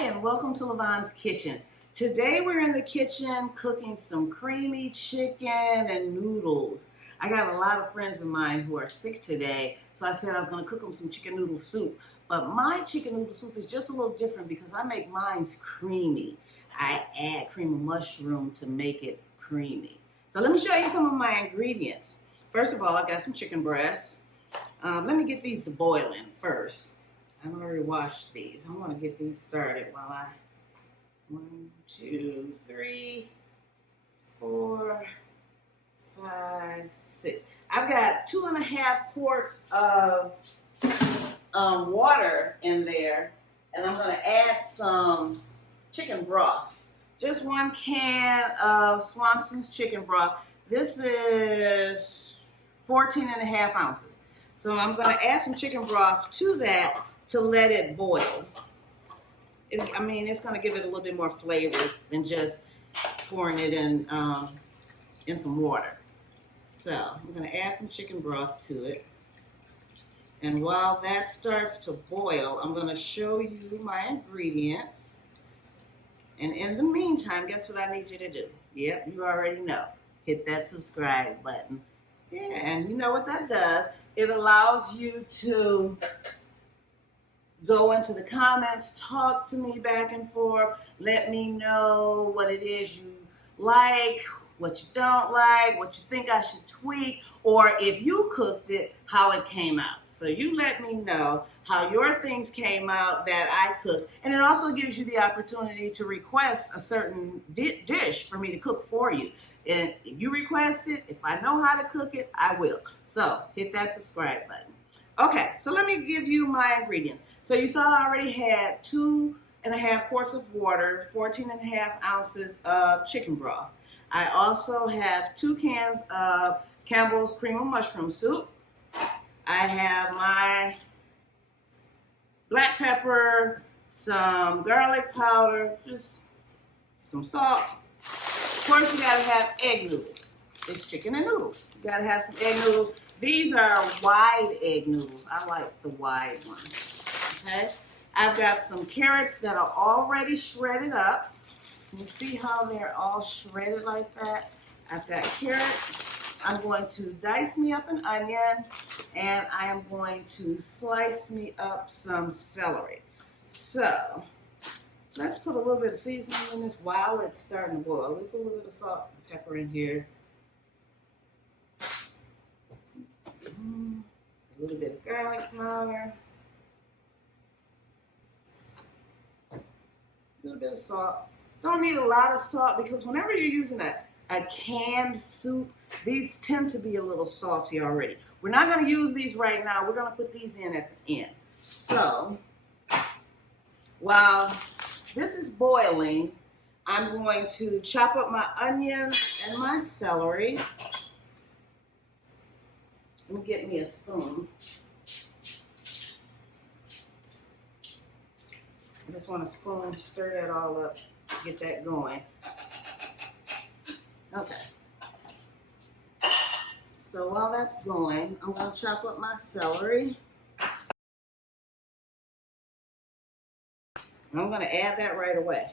Hi, and welcome to Lavonne's Kitchen. Today we're in the kitchen cooking some creamy chicken and noodles. I got a lot of friends of mine who are sick today, so I said I was going to cook them some chicken noodle soup. But my chicken noodle soup is just a little different because I make mine creamy. I add cream of mushroom to make it creamy. So let me show you some of my ingredients. First of all, I got some chicken breasts. Let me get these to boiling first. I've already washed these. I want to get these started while I, 1, 2, 3, 4, 5, 6. I've got 2.5 quarts of water in there, and I'm going to add some chicken broth. Just 1 can of Swanson's chicken broth. This is 14.5 ounces. So I'm going to add some chicken broth to that to let it boil. It's going to give it a little bit more flavor than just pouring it in some water. So I'm going to add some chicken broth to it. And while that starts to boil, I'm going to show you my ingredients. And in the meantime, guess what I need you to do? Yep, you already know. Hit that subscribe button. Yeah, and you know what that does? It allows you to go into the comments, talk to me back and forth, let me know what it is you like, what you don't like, what you think I should tweak, or if you cooked it, how it came out. So you let me know how your things came out that I cooked, and it also gives you the opportunity to request a certain dish for me to cook for you. And if you request it, if I know how to cook it, I will. So hit that subscribe button. Okay, so let me give you my ingredients. So you saw I already had 2.5 quarts of water, 14.5 ounces of chicken broth. I also have 2 cans of Campbell's cream of mushroom soup. I have my black pepper, some garlic powder, just some salt. Of course, you gotta have egg noodles. It's chicken and noodles. You gotta have some egg noodles. These are wide egg noodles. I like the wide ones. Okay. I've got some carrots that are already shredded up. You see how they're all shredded like that? I've got carrots. I'm going to dice me up an onion, and I am going to slice me up some celery. So let's put a little bit of seasoning in this while it's starting to boil. We put a little bit of salt and pepper in here. A little bit of garlic powder. A little bit of salt. Don't need a lot of salt because whenever you're using a canned soup, these tend to be a little salty already. We're not going to use these right now. We're going to put these in at the end. So while this is boiling, I'm going to chop up my onion and my celery. Let me get me a spoon. I just want a spoon, stir that all up, get that going. Okay. So while that's going, I'm going to chop up my celery. I'm going to add that right away.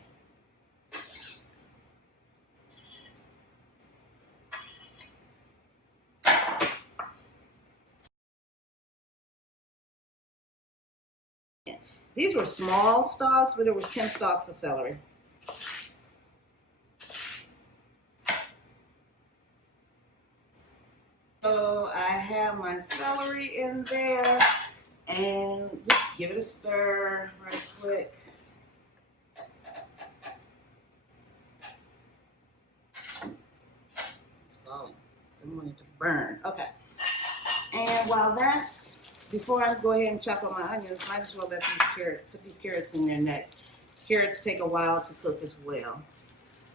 These were small stalks, but there was 10 stalks of celery. So I have my celery in there, and just give it a stir right quick. It's falling. I don't want it to burn. Okay. And while that's, before I go ahead and chop up my onions, might as well let these carrots, put these carrots in there next. Carrots take a while to cook as well.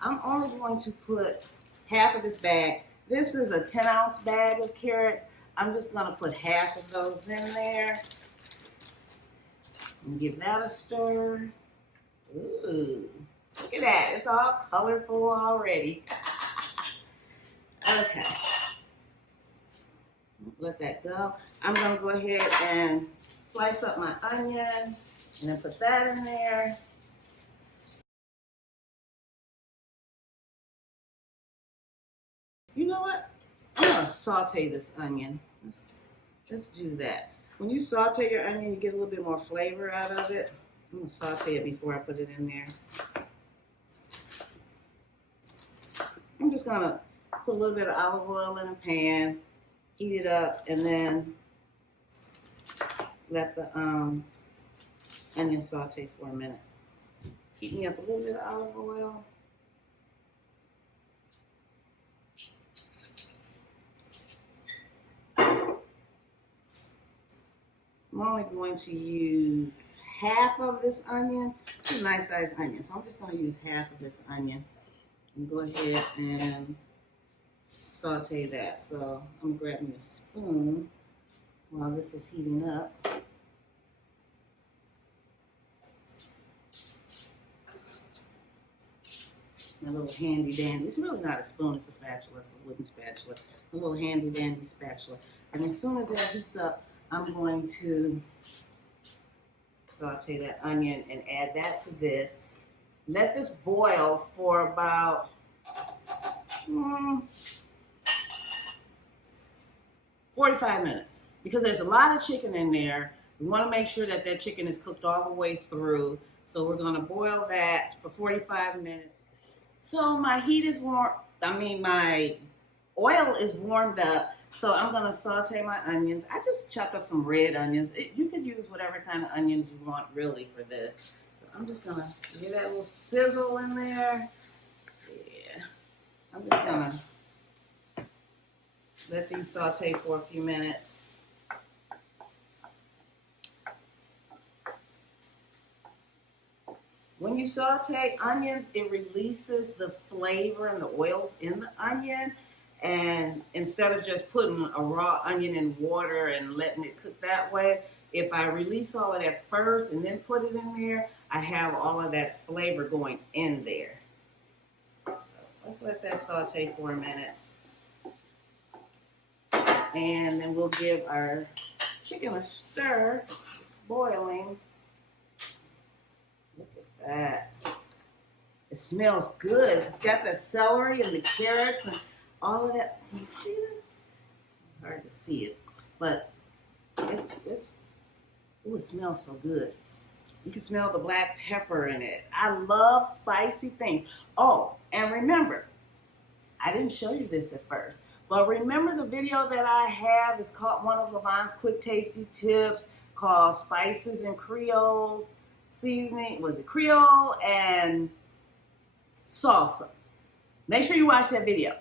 I'm only going to put half of this bag. This is a 10-ounce bag of carrots. I'm just going to put half of those in there. And give that a stir. Ooh, look at that. It's all colorful already. Okay. Let that go. I'm going to go ahead and slice up my onion and then put that in there. You know what? I'm gonna saute this onion. Let's do that. When you saute your onion, you get a little bit more flavor out of it. I'm gonna saute it before I put it in there. I'm just gonna put a little bit of olive oil in a pan, heat it up, and then let the onion saute for a minute. Heat me up a little bit of olive oil. I'm only going to use half of this onion. It's a nice sized onion, so I'm just going to use half of this onion. And go ahead and saute that. So I'm going to grab me a spoon while this is heating up. My little handy dandy. It's really not a spoon, it's a spatula. It's a wooden spatula. A little handy dandy spatula. And as soon as that heats up, I'm going to saute that onion and add that to this. Let this boil for about 45 minutes because there's a lot of chicken in there. We want to make sure that that chicken is cooked all the way through. So we're going to boil that for 45 minutes. So my heat is warm. My oil is warmed up. So I'm going to saute my onions. I just chopped up some red onions. You could use whatever kind of onions you want really for this. So I'm just going to get that little sizzle in there. Yeah. I'm just going to let these saute for a few minutes. When you saute onions, it releases the flavor and the oils in the onion. And instead of just putting a raw onion in water and letting it cook that way, if I release all of that first and then put it in there, I have all of that flavor going in there. So let's let that saute for a minute. And then we'll give our chicken a stir. It's boiling. Look at that. It smells good. It's got the celery and the carrots and all of that. Can you see this? Hard to see it, but it smells so good. You can smell the black pepper in it. I love spicy things. Oh, and remember, I didn't show you this at first, but remember the video that I have is called one of Lavonne's quick tasty tips called Spices and Creole Seasoning. Was it Creole and Salsa? Make sure you watch that video.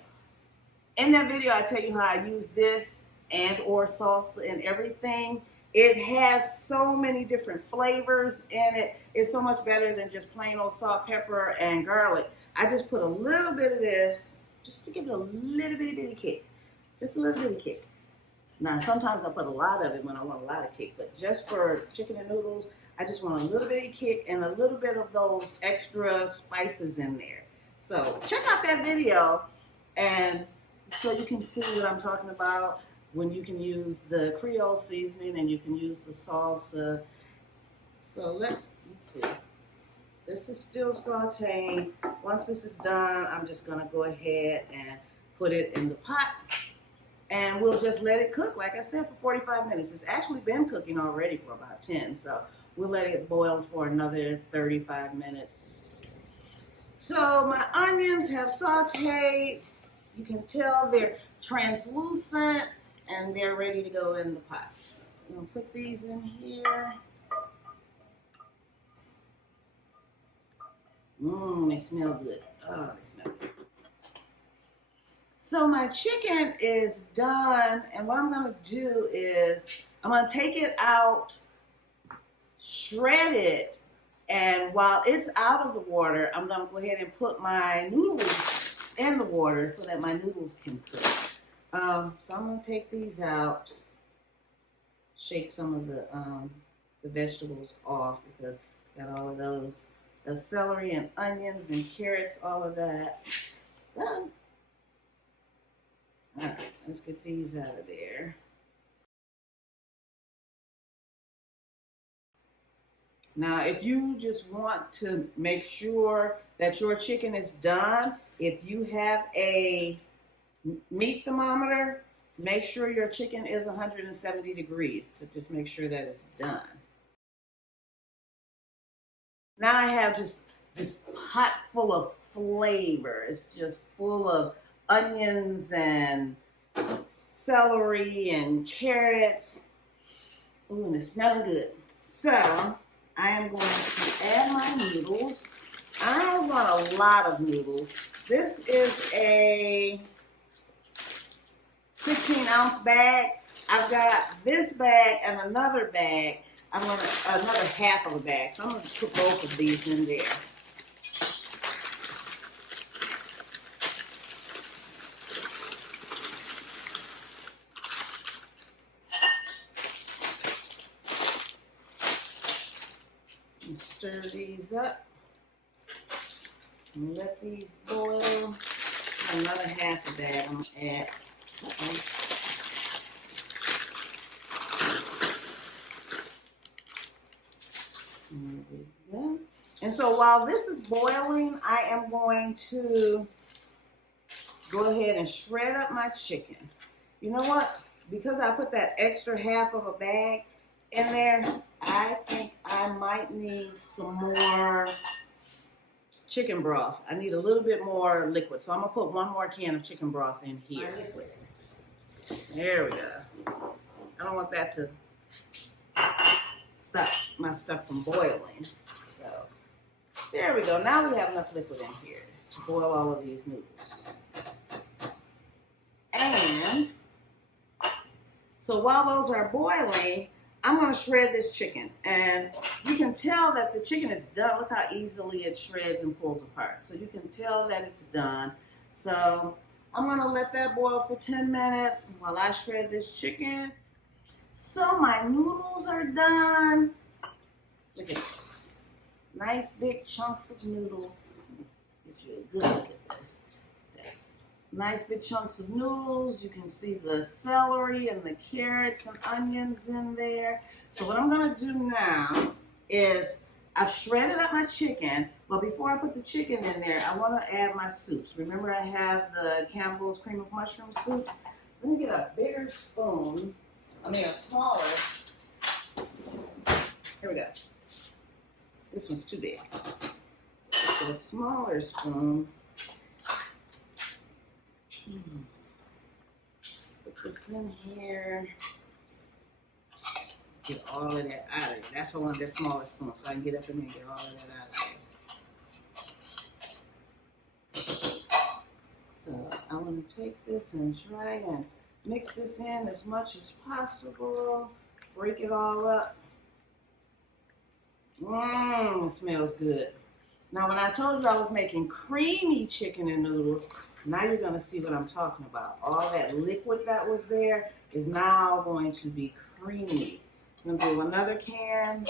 In that video, I tell you how I use this and or salsa and everything. It has so many different flavors in it. It's so much better than just plain old salt, pepper, and garlic. I just put a little bit of this just to give it a little bitty kick. Just a little bitty kick. Now, sometimes I put a lot of it when I want a lot of kick, but just for chicken and noodles, I just want a little bitty kick and a little bit of those extra spices in there. So check out that video and so you can see what I'm talking about when you can use the Creole seasoning and you can use the salsa. So let's see. This is still sauteing. Once this is done, I'm just gonna go ahead and put it in the pot and we'll just let it cook, like I said, for 45 minutes. It's actually been cooking already for about 10, so we'll let it boil for another 35 minutes. So my onions have sauteed. You can tell they're translucent and they're ready to go in the pot. I'm gonna put these in here. They smell good. Oh, they smell good. So my chicken is done, and what I'm gonna do is I'm gonna take it out, shred it, and while it's out of the water, I'm gonna go ahead and put my noodles in the water so that my noodles can cook. So I'm gonna take these out, shake some of the vegetables off because got all of those, the celery and onions and carrots, all of that. Done. All right, let's get these out of there. Now, if you just want to make sure that your chicken is done, if you have a meat thermometer. Make sure your chicken is 170 degrees to just make sure that it's done. Now I have just this pot full of flavor. It's just full of onions and celery and carrots. Ooh, and it's smelling good. So I am going to add my noodles. I want a lot of noodles. This is a 16-ounce bag. I've got this bag and another bag. I'm going to another half of a bag. So I'm going to put both of these in there. And stir these up. And let these boil. Another half of that I'm going to add. There we go. And so while this is boiling, I am going to go ahead and shred up my chicken. You know what? Because I put that extra half of a bag in there, I think I might need some more chicken broth. I need a little bit more liquid. So I'm going to put one more can of chicken broth in here. There we go. I don't want that to stop my stuff from boiling. So there we go. Now we have enough liquid in here to boil all of these noodles. And so while those are boiling, I'm going to shred this chicken. And you can tell that the chicken is done. Look how easily it shreds and pulls apart. So you can tell that it's done. So I'm going to let that boil for 10 minutes while I shred this chicken. So my noodles are done. Look at this. Nice big chunks of noodles. Get you a good look at this. Nice big chunks of noodles. You can see the celery and the carrots and onions in there. So what I'm going to do now is I've shredded up my chicken, but before I put the chicken in there, I want to add my soups. Remember I have the Campbell's cream of mushroom soup? Let me get a bigger spoon. I mean a smaller. Here we go. This one's too big. Let's get a smaller spoon. Put this in here. Get all of that out of it. That's why I want that smaller spoon, so I can get up in there and get all of that out of it. So I want to take this and try and mix this in as much as possible. Break it all up. It smells good. Now, when I told you I was making creamy chicken and noodles, now you're going to see what I'm talking about. All that liquid that was there is now going to be creamy. I'm going to do another can.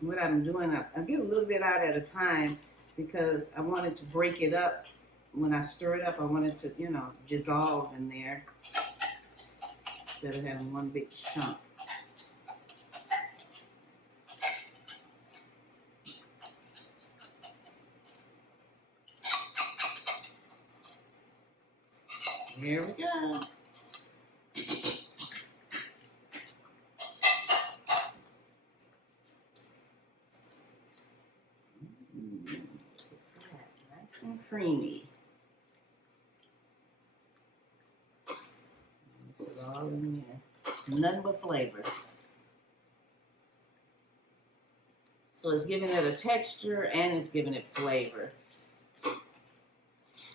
What I'm doing, I get a little bit out at a time because I wanted to break it up. When I stir it up, I want it to, you know, dissolve in there instead of having one big chunk. Here we go. Nice and creamy. Mix it all in there. Nothing but flavor. So it's giving it a texture and it's giving it flavor.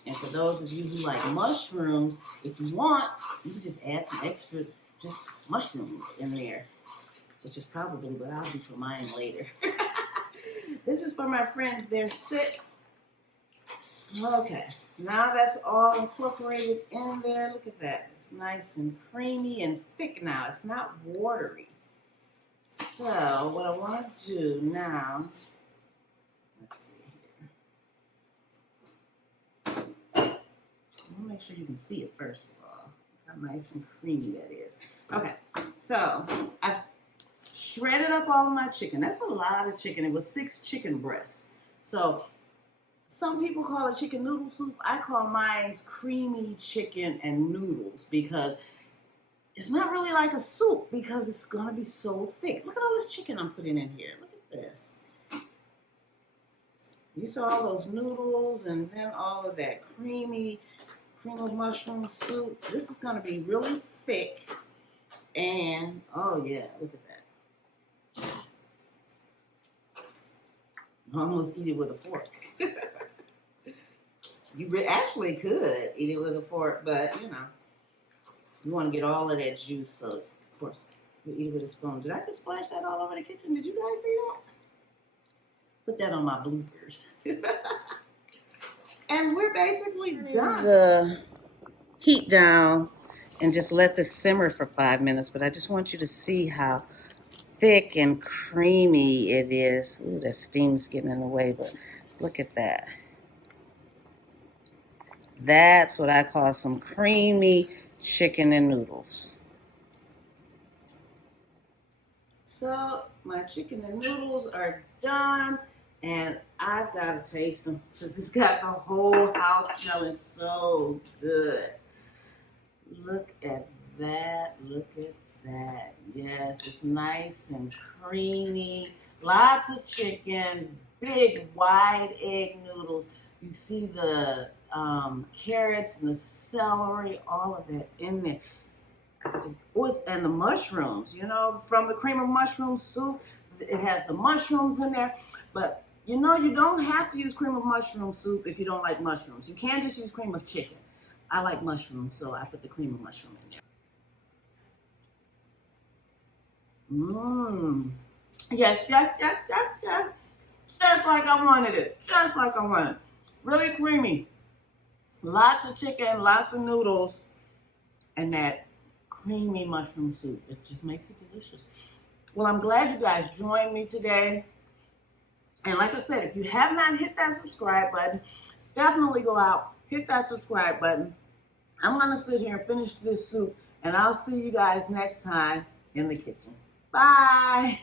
And for those of you who like mushrooms, if you want, you can just add some extra just mushrooms in there. Which is probably what I'll do for mine later. This is for my friends. They're sick. Okay. Now that's all incorporated in there. Look at that. It's nice and creamy and thick now. It's not watery. So what I want to do now, let's see here. I'll make sure you can see it first of all. Look how nice and creamy that is. Okay, so I've shredded up all of my chicken. That's a lot of chicken. It was 6 chicken breasts. So some people call it chicken noodle soup. I call mine creamy chicken and noodles because it's not really like a soup because it's going to be so thick. Look at all this chicken I'm putting in here. Look at this. You saw all those noodles and then all of that cream of mushroom soup. This is going to be really thick. And, oh yeah, look at that. I almost eat it with a fork. You actually could eat it with a fork, but, you know, you want to get all of that juice, so, of course, you eat it with a spoon. Did I just splash that all over the kitchen? Did you guys see that? Put that on my bloopers. And we're basically done. The heat down and just let this simmer for 5 minutes, but I just want you to see how thick and creamy it is. Ooh, that steam's getting in the way, but look at that. That's what I call some creamy chicken and noodles. So my chicken and noodles are done, and I've got to taste them because it's got the whole house smelling so good. Look at that, look at that. Yes, it's nice and creamy. Lots of chicken, big wide egg noodles. You see the carrots and the celery, all of that in there. And the mushrooms, you know, from the cream of mushroom soup, it has the mushrooms in there. But you know, you don't have to use cream of mushroom soup if you don't like mushrooms. You can just use cream of chicken. I like mushrooms, so I put the cream of mushroom in there. Mmm. Yes, just like I wanted it. Just like I wanted. Really creamy. Lots of chicken, lots of noodles, and that creamy mushroom soup. It just makes it delicious. Well, I'm glad you guys joined me today. And like I said, if you have not hit that subscribe button, definitely go out, hit that subscribe button. I'm going to sit here and finish this soup, and I'll see you guys next time in the kitchen. Bye.